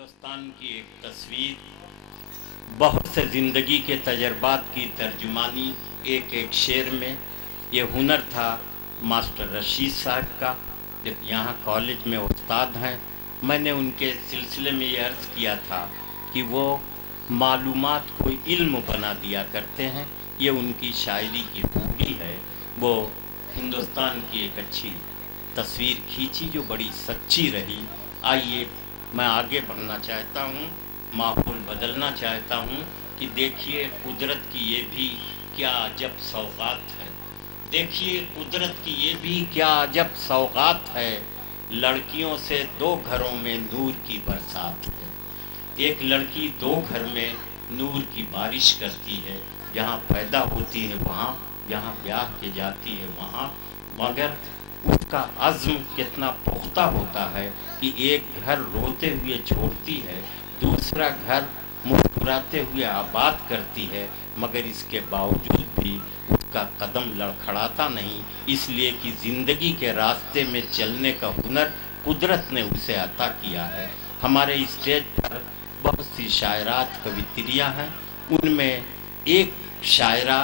हिंदुस्तान की एक तस्वीर, बहुत से ज़िंदगी के तजर्बात की तर्जुमानी एक एक शेर में। ये हुनर था मास्टर रशीद साहब का, जो यहाँ कॉलेज में उस्ताद हैं। मैंने उनके सिलसिले में ये अर्ज़ किया था कि वो मालूमात को इल्म बना दिया करते हैं। ये उनकी शायरी की खूबी है। वो हिंदुस्तान की एक अच्छी तस्वीर खींची जो बड़ी सच्ची रही। आइए, मैं आगे बढ़ना चाहता हूँ, माहौल बदलना चाहता हूँ कि देखिए कुदरत की ये भी क्या अजब सौगात है। देखिए कुदरत की ये भी क्या अजब सौगात है। लड़कियों से दो घरों में नूर की बरसात है। एक लड़की दो घर में नूर की बारिश करती है, जहाँ पैदा होती है वहाँ, जहाँ ब्याह के जाती है वहाँ, मगर उसका अज़्म कितना पुख्ता होता है कि एक घर रोते हुए छोड़ती है, दूसरा घर मुस्कुराते हुए आबाद करती है, मगर इसके बावजूद भी उसका कदम लड़खड़ाता नहीं, इसलिए कि ज़िंदगी के रास्ते में चलने का हुनर कुदरत ने उसे अता किया है। हमारे स्टेज पर बहुत सी शायरात कवित्रियाँ हैं, उनमें एक शायरा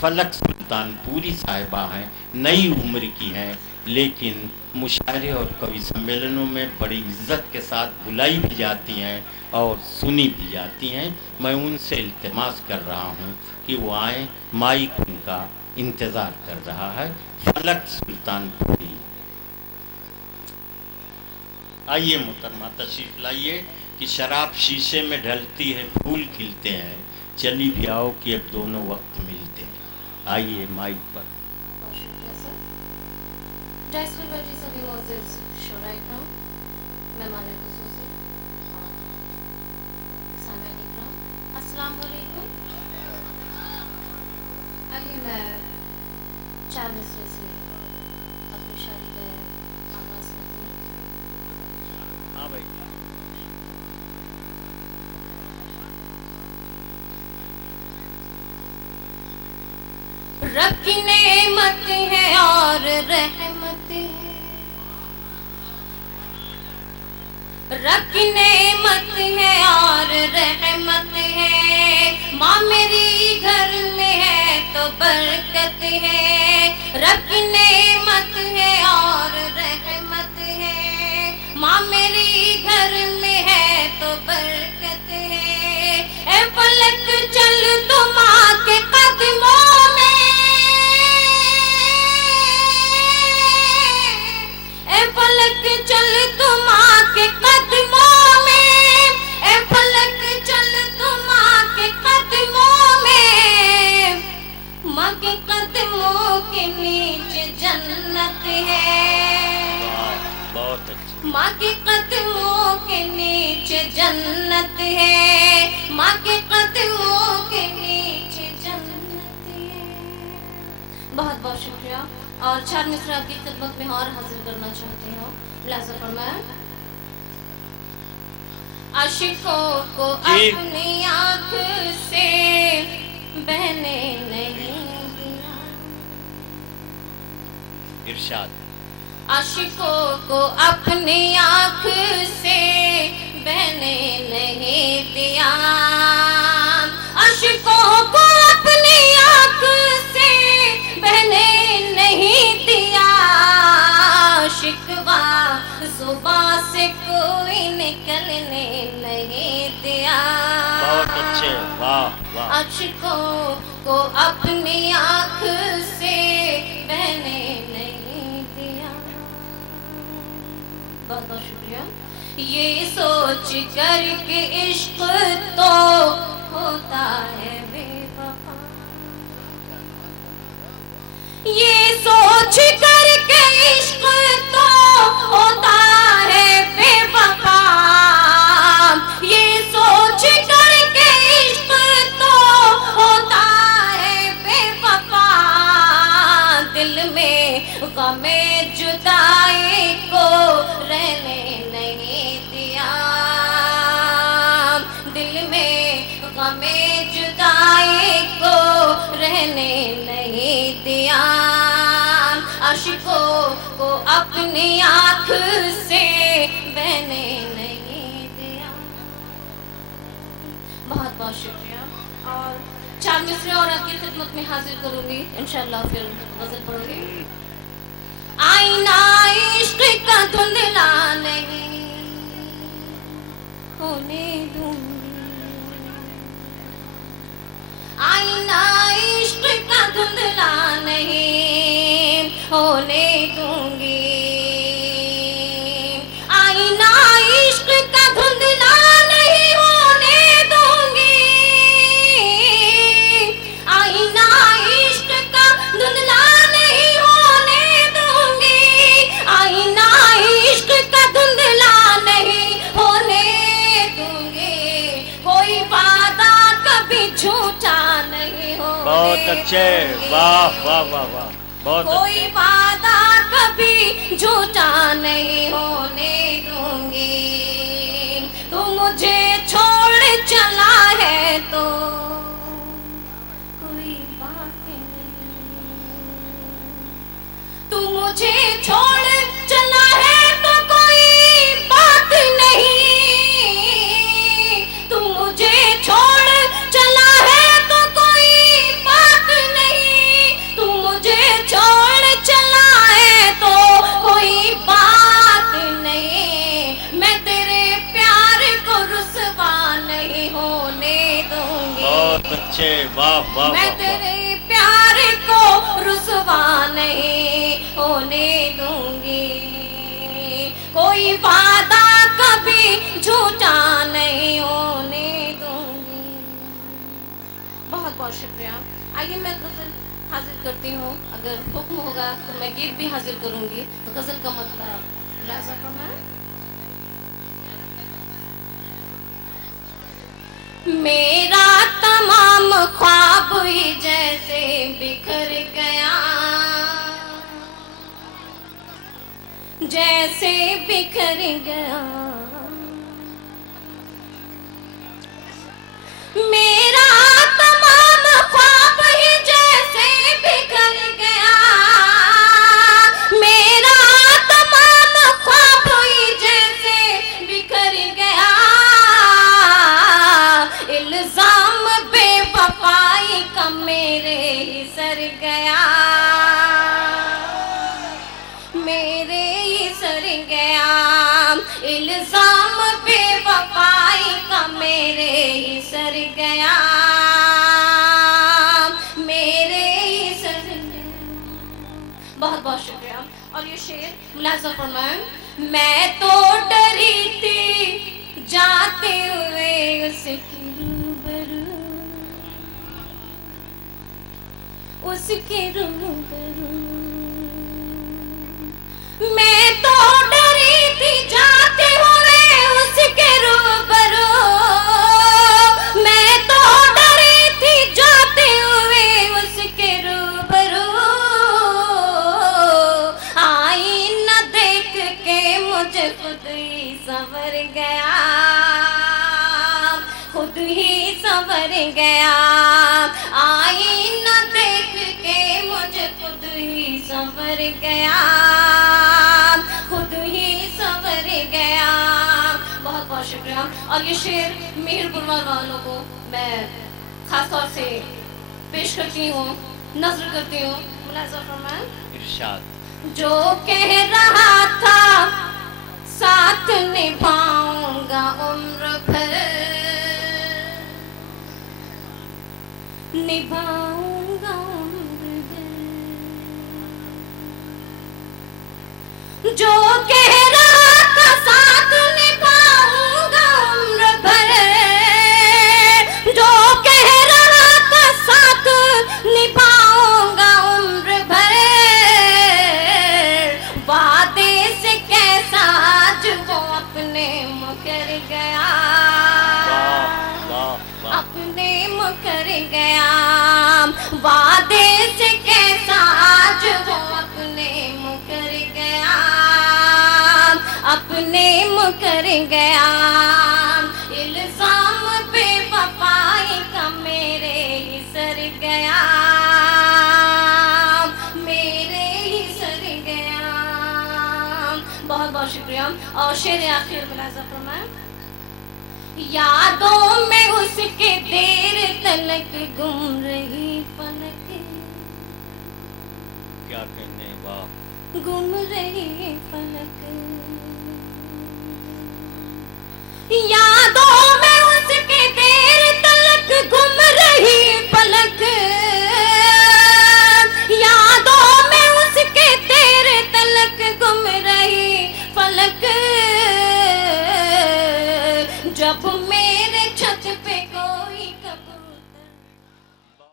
फलक सुल्तानपुरी साहिबा हैं। नई उम्र की हैं, लेकिन मुशायरे और कवि सम्मेलनों में बड़ी इज्जत के साथ बुलाई भी जाती हैं और सुनी भी जाती हैं। मैं उनसे इल्तिमास कर रहा हूँ कि वो आएँ, माइक उनका इंतज़ार कर रहा है। फलक सुल्तानपुरी, आइए मोहतरमा तशरीफ़ लाइए कि शराब शीशे में ढलती है, फूल खिलते हैं, चली भी आओ कि अब दोनों वक्त मिलते हैं। आइए माइक पर। आइए मैं 4 मिसरे से अपनी शायरी का आगाज़ करती हूँ। हाँ भाई। रब की नेमत है और रहमत है, रब की नेमत है और रहमत है। माँ मेरी घर में है तो बरकत है। रब की नेमत है और रहमत है। माँ मेरी घर में है तो बरकत है। ए फलक चल तो माँ के कदमों में, ए फलक चल तो माँ के कदमों में, ए फलक चल तो माँ के कदमों में। माँ के कदमों के नीचे जन्नत है। बहुत अच्छी। माँ के कदमों के नीचे जन्नत है। माँ के कदमों के नीचे जन्नत है। बहुत बहुत शुक्रिया। और 4 मिसरा आपकी खिदमत में और हाजिर करना चाहती हूँ। लिहाजा फरमाएं। आशिकों को अपनी आँख से बहने नहीं दिया। इरशाद। आशिकों को अपनी आँख से बहने नहीं दिया। आशिकों को अपनी आँख से बहने नहीं दिया। शिकवा जुबां से कोई निकलने नहीं दिया। बहुत अच्छे, वाह वाह। आशिकों को अपनी आँख से बहने नहीं दिया। बहुत बहुत शुक्रिया। ये सोच कर के इश्क तो होता है बेवफा, ये सोच कर के इश्क तो होता है बेवफा। ये सोच कर के इश्क तो होता है बेवफा। दिल में गमे जुदाई को रहने नहीं दिया। दिल में गमे जुदाई को रहने नहीं दिया। आशिकों को अपनी आँख से बहने नहीं दिया। बहुत शुक्रिया। और 4 मिसरे और आपकी खिदमत में हाजिर करूंगी इंशाल्लाह, फिर गजल पढ़ूंगी। आईना इश्क का धुंधला नहीं होने दूंगी, आईना इश्क का धुंधला नहीं होने दूंगी, आईना इश्क का धुंधला नहीं होने दूंगी, आईना इश्क का धुंधला नहीं होने दूंगी, आईना इश्क का धुंधला नहीं होने दूंगी, कोई वादा कभी झूठा नहीं होने बहुत अच्छे, वाह वाह वाह वाह, बहुत कोई वादा कभी झूठा नहीं होने दूंगी, तू मुझे छोड़ चला है तो कोई बात नहीं, तू मुझे छोड़ चला है तो कोई बात नहीं, तू मुझे छोड़ चला है तो कोई बात नहीं, तू मुझे छोड़ चला है तो कोई बात नहीं, मैं तेरे प्यार को रुसवा नहीं होने दूंगी, बहुत अच्छे, वाह वाह मैं वाह, तेरे प्यार को रुसवा नहीं होने दूंगी, कोई वादा कभी झूठा नहीं होने दूंगी। बहुत बहुत शुक्रिया। आइए मैं गजल हाजिर करती हूँ, अगर हुक्म होगा तो मैं गीत भी हाजिर करूंगी, तो गजल का मतलब मुलाज़ा फरमाएं। मेरा तमाम ख्वाब ही जैसे बिखर गया, जैसे बिखर गया, मेरा तमाम ख्वाब ही जैसे बिखर गया, मेरा तमाम ख्वाब ही जैसे बिखर गया, इल्जाम बेवफाई का मेरे ही सर गया, मेरे ही सर गया, इल्जाम बेवफाई का मेरे ही सर गया, मेरे ही सर गया। बहुत बहुत शुक्रिया। और ये शेर मुलाज़ा फरमाएं। मैं तो डरी थी जाते हुए उसके रूबरू, उसके रूबरू, मैं तो डरी थी जाते हुए उसके रूबरू, मैं तो डरी थी जाते हुए उसके रूबरू, आई न देख के मुझे खुद ही संवर गया, खुद ही संवर गया, आई न देख के मुझे खुद ही संवर गया, खुद ही संवर गया। बहुत बहुत शुक्रिया। और ये शेर मीरपुर वालों को मैं खास तौर से पेश करती हूँ, नज़र करती हूँ। मुलाज़ा फरमाएं। इरशाद। जो कह रहा था साथ निभाऊंगा उम्र भर, निभाऊंगा उम्र भर, जो कह रहा था साथ निभाऊंगा उम्र भर, जो कह रहा था साथ निभाऊंगा उम्र भर, वादे से कैसा आज वो अपने मुकर गया, अपने मुकर गया, वादे से कैसा आज वो अपने मुकर गया, अपने मुकर गया, इल्जाम बेवफाई का मेरे ही सर गया, मेरे ही सर गया। बहुत बहुत शुक्रिया। और शेर आखिर मुलाज़ा फरमाएं। यादों में उसके देर तलक गुम रही फलक, क्या कहने, वाह। गुम रही फलक, यादों में उसके देर तलक गुम रही फलक, यादों में उसके देर तलक गुम रही फलक। जब